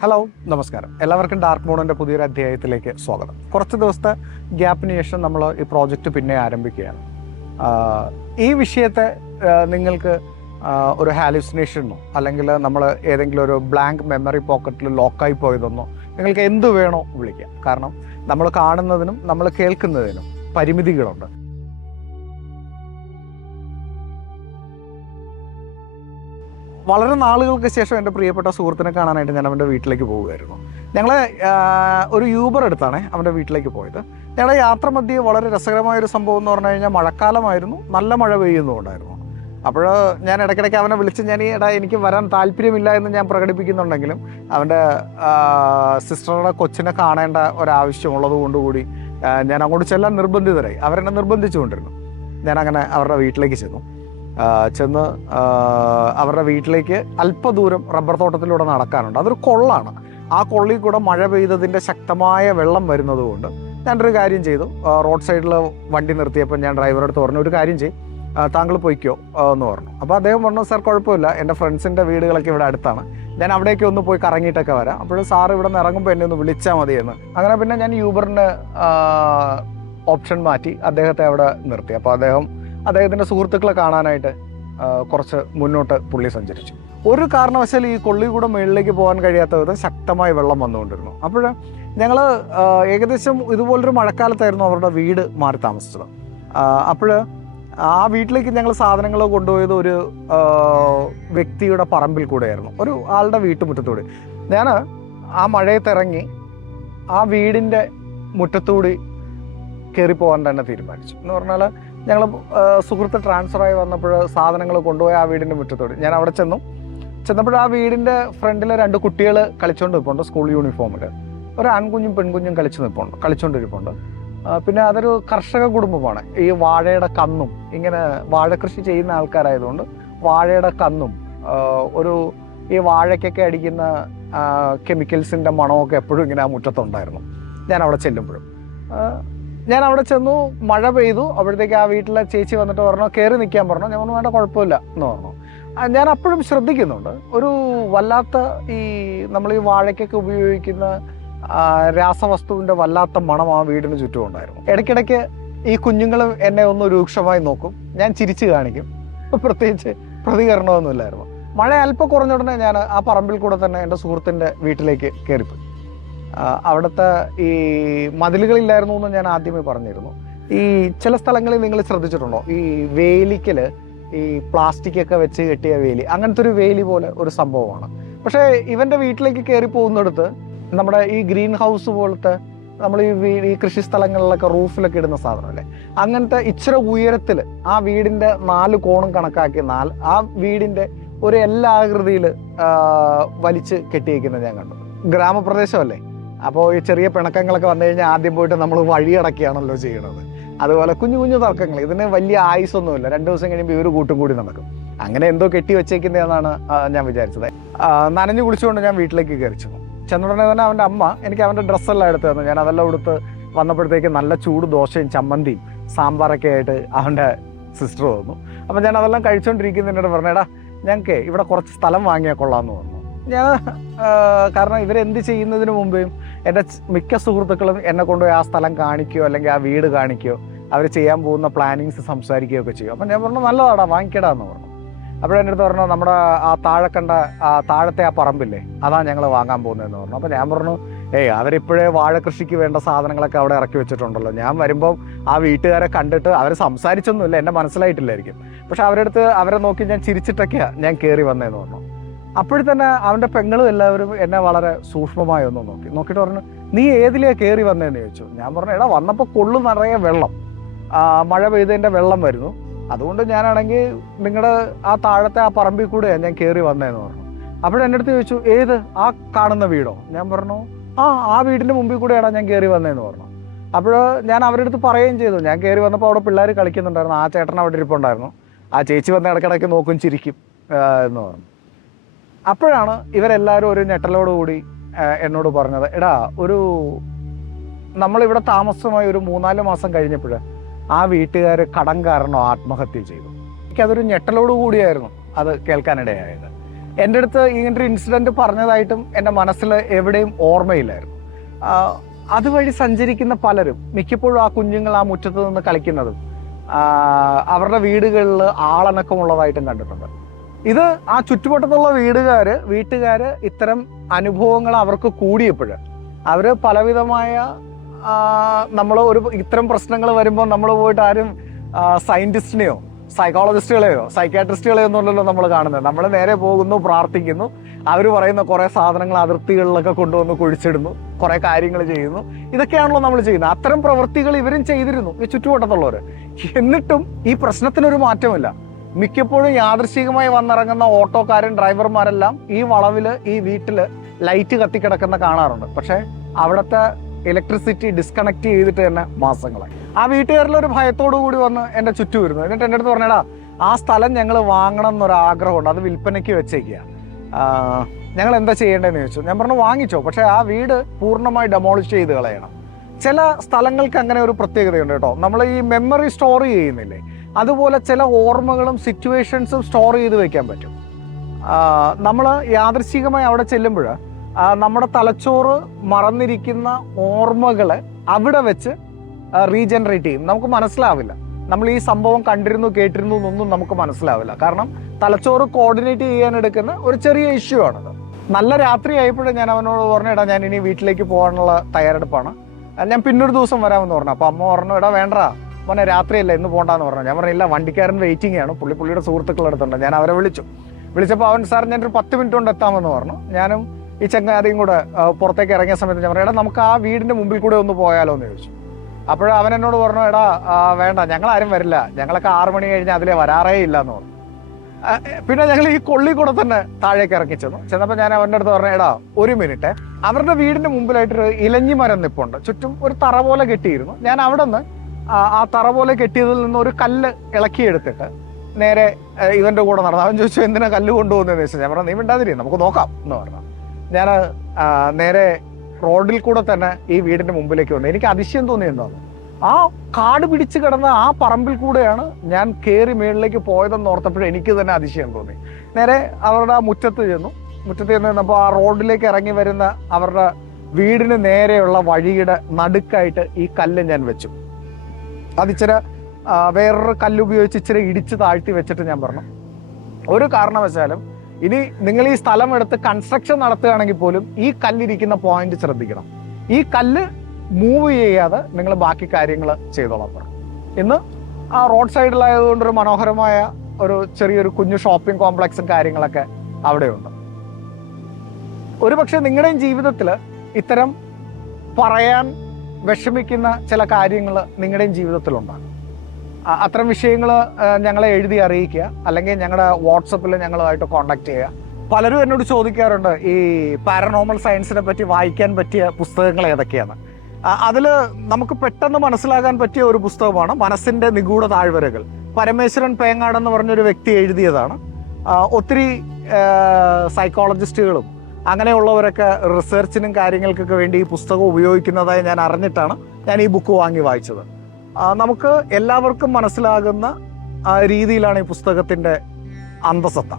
Hello, നമസ്കാരം. എല്ലാവർക്കും dark മോണിൻ്റെ പുതിയൊരു അധ്യായത്തിലേക്ക് സ്വാഗതം. കുറച്ച് ദിവസത്തെ ഗ്യാപ്പിന് ശേഷം നമ്മൾ ഈ പ്രോജക്റ്റ് പിന്നെ ആരംഭിക്കുകയാണ്. ഈ വിഷയത്തെ നിങ്ങൾക്ക് ഒരു ഹാലുസിനേഷനോ അല്ലെങ്കിൽ നമ്മൾ ഏതെങ്കിലും ഒരു ബ്ലാങ്ക് മെമ്മറി പോക്കറ്റിൽ ലോക്കായി പോയതെന്നോ നിങ്ങൾക്ക് എന്ത് വേണോ വിളിക്കാം. കാരണം നമ്മൾ കാണുന്നതിനും നമ്മൾ കേൾക്കുന്നതിനും പരിമിതികളുണ്ട്. വളരെ നാളുകൾക്ക് ശേഷം എൻ്റെ പ്രിയപ്പെട്ട സുഹൃത്തിനെ കാണാനായിട്ട് ഞാൻ അവൻ്റെ വീട്ടിലേക്ക് പോവുകയായിരുന്നു. ഞങ്ങൾ ഒരു യൂബർ എടുത്താണ് അവൻ്റെ വീട്ടിലേക്ക് പോയത്. ഞങ്ങളുടെ യാത്ര മധ്യേ വളരെ രസകരമായൊരു സംഭവം എന്ന് പറഞ്ഞു കഴിഞ്ഞാൽ മഴക്കാലമായിരുന്നു, നല്ല മഴ പെയ്യുന്നുണ്ടായിരുന്നു. അപ്പോൾ ഞാൻ ഇടയ്ക്കിടയ്ക്ക് അവനെ വിളിച്ച് എനിക്ക് വരാൻ താല്പര്യമില്ല എന്ന് ഞാൻ പ്രകടിപ്പിക്കുന്നുണ്ടെങ്കിലും അവൻ്റെ സിസ്റ്ററുടെ കൊച്ചിനെ കാണേണ്ട ഒരാവശ്യമുള്ളത് കൊണ്ടുകൂടി ഞാൻ അങ്ങോട്ട് ചെല്ലാൻ നിർബന്ധിതരായി. അവരെന്നെ നിർബന്ധിച്ചുകൊണ്ടിരുന്നു. ഞാനങ്ങനെ അവരുടെ വീട്ടിലേക്ക് ചെന്ന് അവരുടെ വീട്ടിലേക്ക് അല്പദൂരം റബ്ബർ തോട്ടത്തിലൂടെ നടക്കാനുണ്ട്. അതൊരു കൊള്ളാണ്. ആ കൊള്ളിൽ കൂടെ മഴ പെയ്തതിൻ്റെ ശക്തമായ വെള്ളം വരുന്നത് കൊണ്ട് ഞാനൊരു കാര്യം ചെയ്തു. റോഡ് സൈഡിൽ വണ്ടി നിർത്തിയപ്പോൾ ഞാൻ ഡ്രൈവറുടെ അടുത്ത് പറഞ്ഞു, ഒരു കാര്യം ചെയ്യും, താങ്കൾ പോയിക്കോ എന്ന് പറഞ്ഞു. അപ്പോൾ അദ്ദേഹം പറഞ്ഞു, സാർ കുഴപ്പമില്ല, എൻ്റെ ഫ്രണ്ട്സിൻ്റെ വീടുകളൊക്കെ ഇവിടെ അടുത്താണ്, ഞാൻ അവിടേക്ക് ഒന്ന് പോയി കറങ്ങിയിട്ടൊക്കെ വരാം, അപ്പോഴും സാർ ഇവിടെ നിന്ന് ഇറങ്ങുമ്പോൾ എന്നെ ഒന്ന് വിളിച്ചാൽ മതിയെന്ന്. അങ്ങനെ പിന്നെ ഞാൻ യൂബറിൻ്റെ ഓപ്ഷൻ മാറ്റി അദ്ദേഹത്തെ അവിടെ നിർത്തി. അപ്പോൾ അദ്ദേഹത്തിൻ്റെ സുഹൃത്തുക്കളെ കാണാനായിട്ട് കുറച്ച് മുന്നോട്ട് പുള്ളി സഞ്ചരിച്ചു. ഒരു കാരണവശാലും ഈ കൊള്ളി കൂടെ മുകളിലേക്ക് പോകാൻ കഴിയാത്ത വിധം ശക്തമായ വെള്ളം വന്നുകൊണ്ടിരുന്നു. അപ്പോൾ ഞങ്ങൾ ഏകദേശം ഇതുപോലൊരു മഴക്കാലത്തായിരുന്നു അവരുടെ വീട് മാറി താമസിച്ചത്. അപ്പോൾ ആ വീട്ടിലേക്ക് ഞങ്ങൾ സാധനങ്ങൾ കൊണ്ടുപോയത് ഒരു വ്യക്തിയുടെ പറമ്പിൽ കൂടെയായിരുന്നു, ഒരു ആളുടെ വീട്ടുമുറ്റത്തൂടെ. ഞാൻ ആ മഴയത്തിറങ്ങി ആ വീടിൻ്റെ മുറ്റത്തൂടി കയറിപ്പോകാൻ തന്നെ തീരുമാനിച്ചു. എന്ന് പറഞ്ഞാൽ ഞങ്ങൾ സുഹൃത്ത് ട്രാൻസ്ഫറായി വന്നപ്പോൾ സാധനങ്ങൾ കൊണ്ടുപോയി ആ വീടിൻ്റെ മുറ്റത്തോട് ഞാൻ അവിടെ ചെന്നപ്പോൾ ആ വീടിൻ്റെ ഫ്രണ്ടിൽ രണ്ട് കുട്ടികൾ കളിച്ചുകൊണ്ട് നിൽപ്പുണ്ട്, സ്കൂൾ യൂണിഫോമിൽ. ഒരു ആൺകുഞ്ഞും പെൺകുഞ്ഞും കളിച്ചുകൊണ്ടിരിപ്പുണ്ട്. പിന്നെ അതൊരു കർഷക കുടുംബമാണ്. ഈ വാഴയുടെ കന്നും, ഇങ്ങനെ വാഴ കൃഷി ചെയ്യുന്ന ആൾക്കാരായതുകൊണ്ട് വാഴയുടെ കന്നും ഈ വാഴയ്ക്കൊക്കെ അടിക്കുന്ന കെമിക്കൽസിൻ്റെ മണമൊക്കെ എപ്പോഴും ഇങ്ങനെ ആ മുറ്റത്തുണ്ടായിരുന്നു. ഞാൻ അവിടെ ചെന്നു, മഴ പെയ്തു. അപ്പോഴത്തേക്ക് ആ വീട്ടിലെ ചേച്ചി വന്നിട്ട് പറഞ്ഞു, കയറി നിൽക്കാൻ പറഞ്ഞു. ഞാൻ പറഞ്ഞു, വേണ്ട, കുഴപ്പമില്ല എന്ന് പറഞ്ഞു. ഞാൻ അപ്പോഴും ശ്രദ്ധിക്കുന്നുണ്ട്, ഒരു വല്ലാത്ത നമ്മൾ ഈ വാഴയ്ക്കൊക്കെ ഉപയോഗിക്കുന്ന രാസവസ്തുവിൻ്റെ വല്ലാത്ത മണം ആ വീടിന് ചുറ്റും ഉണ്ടായിരുന്നു. ഇടയ്ക്കിടയ്ക്ക് ഈ കുഞ്ഞുങ്ങൾ എന്നെ ഒന്ന് രൂക്ഷമായി നോക്കും, ഞാൻ ചിരിച്ചു കാണിക്കും. പ്രത്യേകിച്ച് പ്രതികരണമൊന്നുമില്ലായിരുന്നു. മഴ അല്പം കുറഞ്ഞ ഉടനെ ഞാൻ ആ പറമ്പിൽ കൂടെ തന്നെ എൻ്റെ സുഹൃത്തിൻ്റെ വീട്ടിലേക്ക് കയറിപ്പോയി. അവിടുത്തെ ഈ മതിലുകളില്ലായിരുന്നു എന്ന് ഞാൻ ആദ്യമേ പറഞ്ഞിരുന്നു. ഈ ചില സ്ഥലങ്ങളിൽ നിങ്ങൾ ശ്രദ്ധിച്ചിട്ടുണ്ടോ, ഈ വേലിക്കൽ ഈ പ്ലാസ്റ്റിക് ഒക്കെ വെച്ച് കെട്ടിയ വേലി, അങ്ങനത്തെ ഒരു വേലി പോലെ ഒരു സംഭവമാണ്. പക്ഷേ ഇവൻ്റെ വീട്ടിലേക്ക് കയറി പോകുന്നിടത്ത് നമ്മുടെ ഈ ഗ്രീൻ ഹൗസ് പോലത്തെ നമ്മൾ ഈ കൃഷി സ്ഥലങ്ങളിലൊക്കെ റൂഫിലൊക്കെ ഇടുന്ന സാധനമല്ലേ, അങ്ങനത്തെ ഇച്ചിരി ഉയരത്തിൽ ആ വീടിൻ്റെ 4 കോണും കണക്കാക്കി ആ വീടിൻ്റെ ഒരു എല്ലാകൃതിയിൽ വലിച്ച് കെട്ടിയേക്കുന്നത് ഞാൻ കണ്ടു. ഗ്രാമപ്രദേശമല്ലേ, അപ്പോൾ ഈ ചെറിയ പിണക്കങ്ങളൊക്കെ വന്നു കഴിഞ്ഞാൽ ആദ്യം പോയിട്ട് നമ്മൾ വഴിയടക്കുകയാണല്ലോ ചെയ്യണത്. അതുപോലെ കുഞ്ഞു കുഞ്ഞു തർക്കങ്ങൾ, ഇതിന് വലിയ ആയുസൊന്നുമില്ല, 2 ദിവസം കഴിയുമ്പോൾ ഇവർ കൂട്ടും കൂടി നടക്കും. അങ്ങനെ എന്തോ കെട്ടി വെച്ചേക്കുന്നതെന്നാണ് ഞാൻ വിചാരിച്ചത്. നനഞ്ഞു കുളിച്ചുകൊണ്ട് ഞാൻ വീട്ടിലേക്ക് കയറി ചെന്നുടനെ തന്നെ അവൻ്റെ അമ്മ എനിക്ക് അവൻ്റെ ഡ്രസ്സെല്ലാം എടുത്തു തന്നു. ഞാൻ അതെല്ലാം എടുത്ത് വന്നപ്പോഴത്തേക്ക് നല്ല ചൂട് ദോശയും ചമ്മന്തിയും സാമ്പാറൊക്കെ ആയിട്ട് അവൻ്റെ സിസ്റ്റർ വന്നു. അപ്പം ഞാൻ അതെല്ലാം കഴിച്ചുകൊണ്ടിരിക്കുന്നതിനോട് പറഞ്ഞേടാ, ഞങ്ങൾക്ക് ഇവിടെ കുറച്ച് സ്ഥലം വാങ്ങിയാൽ കൊള്ളാമെന്ന് പറഞ്ഞു. കാരണം ഇവരെന്ത് ചെയ്യുന്നതിന് മുമ്പേയും എൻ്റെ മിക്ക സുഹൃത്തുക്കളും എന്നെ കൊണ്ടുപോയി ആ സ്ഥലം കാണിക്കുകയോ അല്ലെങ്കിൽ ആ വീട് കാണിക്കുകയോ അവർ ചെയ്യാൻ പോകുന്ന പ്ലാനിങ്സ് സംസാരിക്കുകയോ ഒക്കെ ചെയ്യും. അപ്പം ഞാൻ പറഞ്ഞു, നല്ലതാടാ, വാങ്ങിക്കടാ എന്ന് പറഞ്ഞു. അപ്പോഴെൻ്റെ അടുത്ത് പറഞ്ഞു, നമ്മുടെ ആ താഴത്തെ ആ പറമ്പില്ലേ, അതാണ് ഞങ്ങൾ വാങ്ങാൻ പോകുന്നതെന്ന് പറഞ്ഞു. അപ്പോൾ ഞാൻ പറഞ്ഞു, അവരിപ്പോഴേ വാഴ കൃഷിക്ക് വേണ്ട സാധനങ്ങളൊക്കെ അവിടെ ഇറക്കി വെച്ചിട്ടുണ്ടല്ലോ, ഞാൻ വരുമ്പോൾ ആ വീട്ടുകാരെ കണ്ടിട്ട് അവർ സംസാരിച്ചൊന്നുമില്ല, എന്നെ മനസ്സിലായിട്ടില്ലായിരിക്കും, പക്ഷെ അവരെ നോക്കി ഞാൻ ചിരിച്ചിട്ടൊക്കെയാണ് ഞാൻ കയറി വന്നതെന്ന് പറഞ്ഞു. അപ്പോഴത്തന്നെ അവൻ്റെ പെങ്ങളും എല്ലാവരും എന്നെ വളരെ സൂക്ഷ്മമായി ഒന്ന് നോക്കിയിട്ട് പറഞ്ഞു, നീ ഏതിലെയാ കയറി വന്നതെന്ന് ചോദിച്ചു. ഞാൻ പറഞ്ഞു, വന്നപ്പോൾ കൊള്ളു നിറയെ വെള്ളം, മഴ പെയ്തതിൻ്റെ വെള്ളം വരുന്നു, അതുകൊണ്ട് ഞാനാണെങ്കിൽ നിങ്ങളുടെ ആ താഴത്തെ ആ പറമ്പിൽ കൂടെയാണ് ഞാൻ കയറി വന്നതെന്ന് പറഞ്ഞു. അപ്പോഴെൻ്റെ അടുത്ത് ചോദിച്ചു, ഏത്, ആ കാണുന്ന വീടോ? ഞാൻ പറഞ്ഞു, ആ വീടിൻ്റെ മുമ്പിൽ കൂടെയാണ് ഞാൻ കയറി വന്നതെന്ന് പറഞ്ഞു. അപ്പോൾ ഞാൻ അവരുടെ അടുത്ത് പറയുകയും ചെയ്തു, ഞാൻ കയറി വന്നപ്പോൾ അവിടെ പിള്ളേർ കളിക്കുന്നുണ്ടായിരുന്നു, ആ ചേട്ടൻ അവിടെ ഇരിപ്പുണ്ടായിരുന്നു, ആ ചേച്ചി വന്ന് ഇടയ്ക്കിടയ്ക്ക് നോക്കും, ചിരിക്കും എന്ന് പറഞ്ഞു. അപ്പോഴാണ് ഇവരെല്ലാവരും ഒരു ഞെട്ടലോടുകൂടി എന്നോട് പറഞ്ഞത്, നമ്മളിവിടെ താമസമായി ഒരു 3-4 മാസം കഴിഞ്ഞപ്പോൾ ആ വീട്ടുകാർ കടം കാരണം ആത്മഹത്യ ചെയ്തു. എനിക്കതൊരു ഞെട്ടലോട് കൂടിയായിരുന്നു അത് കേൾക്കാനിടയായത്. എൻ്റെ അടുത്ത് ഇങ്ങനൊരു ഇൻസിഡൻറ്റ് പറഞ്ഞതായിട്ടും എൻ്റെ മനസ്സിൽ എവിടെയും ഓർമ്മയില്ലായിരുന്നു. അതുവഴി സഞ്ചരിക്കുന്ന പലരും മിക്കപ്പോഴും ആ കുഞ്ഞുങ്ങൾ ആ മുറ്റത്ത് നിന്ന് കളിക്കുന്നതും അവരുടെ വീടുകളിൽ ആളനക്കമുള്ളതായിട്ടും കണ്ടിട്ടുണ്ട്. ഇത് ആ ചുറ്റുവട്ടത്തുള്ള വീട്ടുകാർ ഇത്തരം അനുഭവങ്ങൾ അവർക്ക് കൂടിയപ്പോൾ അവർ പലവിധമായ നമ്മൾ ഇത്തരം പ്രശ്നങ്ങൾ വരുമ്പോൾ നമ്മൾ പോയിട്ട് ആരും സയൻറ്റിസ്റ്റിനെയോ സൈക്കോളജിസ്റ്റുകളെയോ സൈക്കാട്രിസ്റ്റുകളെയോ ഒന്നുമല്ലല്ലോ നമ്മൾ കാണുന്നത്. നമ്മൾ നേരെ പോകുന്നു, പ്രാർത്ഥിക്കുന്നു, അവർ പറയുന്ന കുറേ സാധനങ്ങൾ അതിർത്തികളിലൊക്കെ കൊണ്ടുവന്ന് കുഴിച്ചിടുന്നു, കുറേ കാര്യങ്ങൾ ചെയ്യുന്നു. ഇതൊക്കെയാണല്ലോ നമ്മൾ ചെയ്യുന്നത്. അത്തരം പ്രവൃത്തികൾ ഇവരും ചെയ്തിരുന്നു, ഈ ചുറ്റുവട്ടത്തുള്ളവർ. എന്നിട്ടും ഈ പ്രശ്നത്തിനൊരു മാറ്റമില്ല. മിക്കപ്പോഴും യാദൃശ്ചികമായി വന്നിറങ്ങുന്ന ഓട്ടോക്കാരൻ, ഡ്രൈവർമാരെല്ലാം ഈ വളവിൽ ഈ വീട്ടിൽ ലൈറ്റ് കത്തിക്കിടക്കുന്ന കാണാറുണ്ട്. പക്ഷേ അവിടുത്തെ ഇലക്ട്രിസിറ്റി ഡിസ്കണക്ട് ചെയ്തിട്ട് തന്നെ മാസങ്ങളായി. ആ വീട്ടുകാരിലൊരു ഭയത്തോടു കൂടി വന്ന് എൻ്റെ ചുറ്റും വരുന്നു. എന്നിട്ട് എൻ്റെ അടുത്ത് പറഞ്ഞടാ, ആ സ്ഥലം ഞങ്ങൾ വാങ്ങണം എന്നൊരാഗ്രഹമുണ്ട്, അത് വിൽപ്പനയ്ക്ക് വെച്ചേക്കുക, ഞങ്ങൾ എന്താ ചെയ്യേണ്ടതെന്ന് ചോദിച്ചു. ഞാൻ പറഞ്ഞു വാങ്ങിച്ചോ, പക്ഷേ ആ വീട് പൂർണ്ണമായി ഡെമോളിഷ് ചെയ്ത് കളയണം. ചില സ്ഥലങ്ങൾക്ക് അങ്ങനെ ഒരു പ്രത്യേകതയുണ്ട് കേട്ടോ. നമ്മൾ ഈ മെമ്മറി സ്റ്റോർ ചെയ്യുന്നില്ലേ, അതുപോലെ ചില ഓർമ്മകളും സിറ്റുവേഷൻസും സ്റ്റോർ ചെയ്ത് വെക്കാൻ പറ്റും. നമ്മൾ യാദൃശ്ചികമായി അവിടെ ചെല്ലുമ്പോൾ നമ്മുടെ തലച്ചോറ് മറന്നിരിക്കുന്ന ഓർമ്മകളെ അവിടെ വെച്ച് റീജനറേറ്റ് ചെയ്യും. നമുക്ക് മനസ്സിലാവില്ല, നമ്മൾ ഈ സംഭവം കണ്ടിരുന്നു കേട്ടിരുന്നു എന്നൊന്നും നമുക്ക് മനസ്സിലാവില്ല. കാരണം തലച്ചോറ് കോർഡിനേറ്റ് ചെയ്യാൻ എടുക്കുന്ന ഒരു ചെറിയ ഇഷ്യൂ ആണത്. നല്ല രാത്രി ആയപ്പോഴും ഞാൻ അവനോട് പറഞ്ഞു, എടാ ഞാൻ ഇനി വീട്ടിലേക്ക് പോകാനുള്ള തയ്യാറെടുപ്പാണ്, ഞാൻ പിന്നൊരു ദിവസം വരാമെന്ന് പറഞ്ഞു. അപ്പോൾ അമ്മ പറഞ്ഞു, എടാ വേണ്ട മോനെ, രാത്രിയല്ല ഇന്ന് പോകണ്ടെന്ന് പറഞ്ഞു. ഞാൻ പറഞ്ഞില്ല, വണ്ടിക്കാരൻ വെയിറ്റിംഗ് ആണ്, പുള്ളിയുടെ സുഹൃത്തുക്കളുടെ അടുത്തുണ്ട്. ഞാൻ അവരെ വിളിച്ചപ്പോൾ അവൻ സാർ ഞാനൊരു 10 മിനിറ്റ് കൊണ്ട് എത്താമെന്ന് പറഞ്ഞു. ഞാനും ഈ ചങ്ങാതിയും കൂടെ പുറത്തേക്ക് ഇറങ്ങിയ സമയത്ത് ഞാൻ പറഞ്ഞു, എടാ നമുക്ക് ആ വീടിൻ്റെ മുമ്പിൽ കൂടെ ഒന്ന് പോയാലോ എന്ന് ചോദിച്ചു. അപ്പോൾ അവൻ എന്നോട് പറഞ്ഞു, എടാ വേണ്ട, ഞങ്ങളാരും വരില്ല, ഞങ്ങളൊക്കെ 6 മണി കഴിഞ്ഞാൽ അതിലേ വരാറേ ഇല്ല എന്ന് പറഞ്ഞു. പിന്നെ ഞങ്ങൾ ഈ കൊള്ളി കൂടെ തന്നെ താഴേക്ക് ഇറക്കി ചെന്നപ്പോൾ ഞാൻ അവൻ്റെ അടുത്ത് പറഞ്ഞു, എടാ ഒരു മിനിറ്റ്, അവരുടെ വീടിൻ്റെ മുമ്പിലായിട്ടൊരു ഇലഞ്ഞി മരം നിപ്പുണ്ട്, ചുറ്റും ഒരു തറ പോലെ കെട്ടിയിരുന്നു. ഞാൻ അവിടെ നിന്ന് ആ തറ പോലെ കെട്ടിയതിൽ നിന്ന് ഒരു കല്ല് ഇളക്കിയെടുത്തിട്ട് നേരെ ഇവൻ്റെ കൂടെ നടന്നു. അവൻ ചോദിച്ചു, എന്തിനാ കല്ല് കൊണ്ടുപോകുന്നതെന്ന് ചോദിച്ചു. ഞാൻ പറഞ്ഞു, നീ മിണ്ടാതിരി, നമുക്ക് നോക്കാം എന്ന് പറഞ്ഞു. ഞാൻ നേരെ റോഡിൽ കൂടെ തന്നെ ഈ വീടിൻ്റെ മുമ്പിലേക്ക് വന്നു. എനിക്ക് അതിശയം തോന്നിയെന്താണ്, ആ കാട് പിടിച്ച് കിടന്ന ആ പറമ്പിൽ കൂടെയാണ് ഞാൻ കയറി മേളിലേക്ക് പോയതെന്ന് ഓർത്തപ്പോഴും എനിക്ക് തന്നെ അതിശയം തോന്നി. നേരെ അവരുടെ ആ മുറ്റത്ത് ചെന്നപ്പോൾ ആ റോഡിലേക്ക് ഇറങ്ങി വരുന്ന അവരുടെ വീടിന് നേരെയുള്ള വഴിയുടെ നടുക്കായിട്ട് ഈ കല്ല് ഞാൻ വെച്ചു. അതിച്ചിരി വേറൊരു കല്ലുപയോഗിച്ച് ഇച്ചിരി ഇടിച്ച് താഴ്ത്തി വെച്ചിട്ട് ഞാൻ പറഞ്ഞു, ഒരു കാരണവശാലും ഇനി നിങ്ങൾ ഈ സ്ഥലം എടുത്ത് കൺസ്ട്രക്ഷൻ നടത്തുകയാണെങ്കിൽ പോലും ഈ കല്ലിരിക്കുന്ന പോയിന്റ് ശ്രദ്ധിക്കണം. ഈ കല്ല് മൂവ് ചെയ്യാതെ നിങ്ങൾ ബാക്കി കാര്യങ്ങൾ ചെയ്തോളാം പറഞ്ഞു. ഇന്ന് ആ റോഡ് സൈഡിലായതുകൊണ്ടൊരു മനോഹരമായ ചെറിയൊരു കുഞ്ഞു ഷോപ്പിംഗ് കോംപ്ലക്സും കാര്യങ്ങളൊക്കെ അവിടെയുണ്ട്. ഒരുപക്ഷെ നിങ്ങളുടെയും ജീവിതത്തിൽ ഇത്തരം പറയാൻ വിഷമിക്കുന്ന ചില കാര്യങ്ങൾ നിങ്ങളുടെയും ജീവിതത്തിലുണ്ടാകും. അത്തരം വിഷയങ്ങൾ ഞങ്ങളെ എഴുതി അറിയിക്കുക, അല്ലെങ്കിൽ ഞങ്ങളുടെ വാട്സപ്പിൽ ഞങ്ങളുമായിട്ട് കോണ്ടാക്ട് ചെയ്യുക. പലരും എന്നോട് ചോദിക്കാറുണ്ട്, ഈ പാരനോർമൽ സയൻസിനെ പറ്റി വായിക്കാൻ പറ്റിയ പുസ്തകങ്ങൾ ഏതൊക്കെയാണ്. അതിൽ നമുക്ക് പെട്ടെന്ന് മനസ്സിലാകാൻ പറ്റിയ ഒരു പുസ്തകമാണ് മനസ്സിൻ്റെ നിഗൂഢ താഴ്വരകൾ. പരമേശ്വരൻ പേങ്ങാടെന്ന് പറഞ്ഞൊരു വ്യക്തി എഴുതിയതാണ്. ഒത്തിരി സൈക്കോളജിസ്റ്റുകളും അങ്ങനെയുള്ളവരൊക്കെ റിസർച്ചിനും കാര്യങ്ങൾക്കൊക്കെ വേണ്ടി ഈ പുസ്തകം ഉപയോഗിക്കുന്നതായി ഞാൻ അറിഞ്ഞിട്ടാണ് ഞാൻ ഈ ബുക്ക് വാങ്ങി വായിച്ചത്. നമുക്ക് എല്ലാവർക്കും മനസ്സിലാകുന്ന രീതിയിലാണ് ഈ പുസ്തകത്തിൻ്റെ അന്തസത്ത.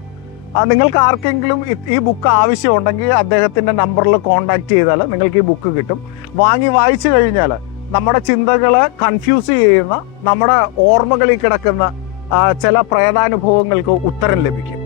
നിങ്ങൾക്ക് ആർക്കെങ്കിലും ഈ ബുക്ക് ആവശ്യമുണ്ടെങ്കിൽ അദ്ദേഹത്തിൻ്റെ നമ്പറിൽ കോൺടാക്ട് ചെയ്താൽ നിങ്ങൾക്ക് ഈ ബുക്ക് കിട്ടും. വാങ്ങി വായിച്ചു കഴിഞ്ഞാൽ നമ്മുടെ ചിന്തകളെ കൺഫ്യൂസ് ചെയ്യുന്ന, നമ്മുടെ ഓർമ്മകളിൽ കിടക്കുന്ന ചില പ്രേതാനുഭവങ്ങൾക്ക് ഉത്തരം ലഭിക്കും.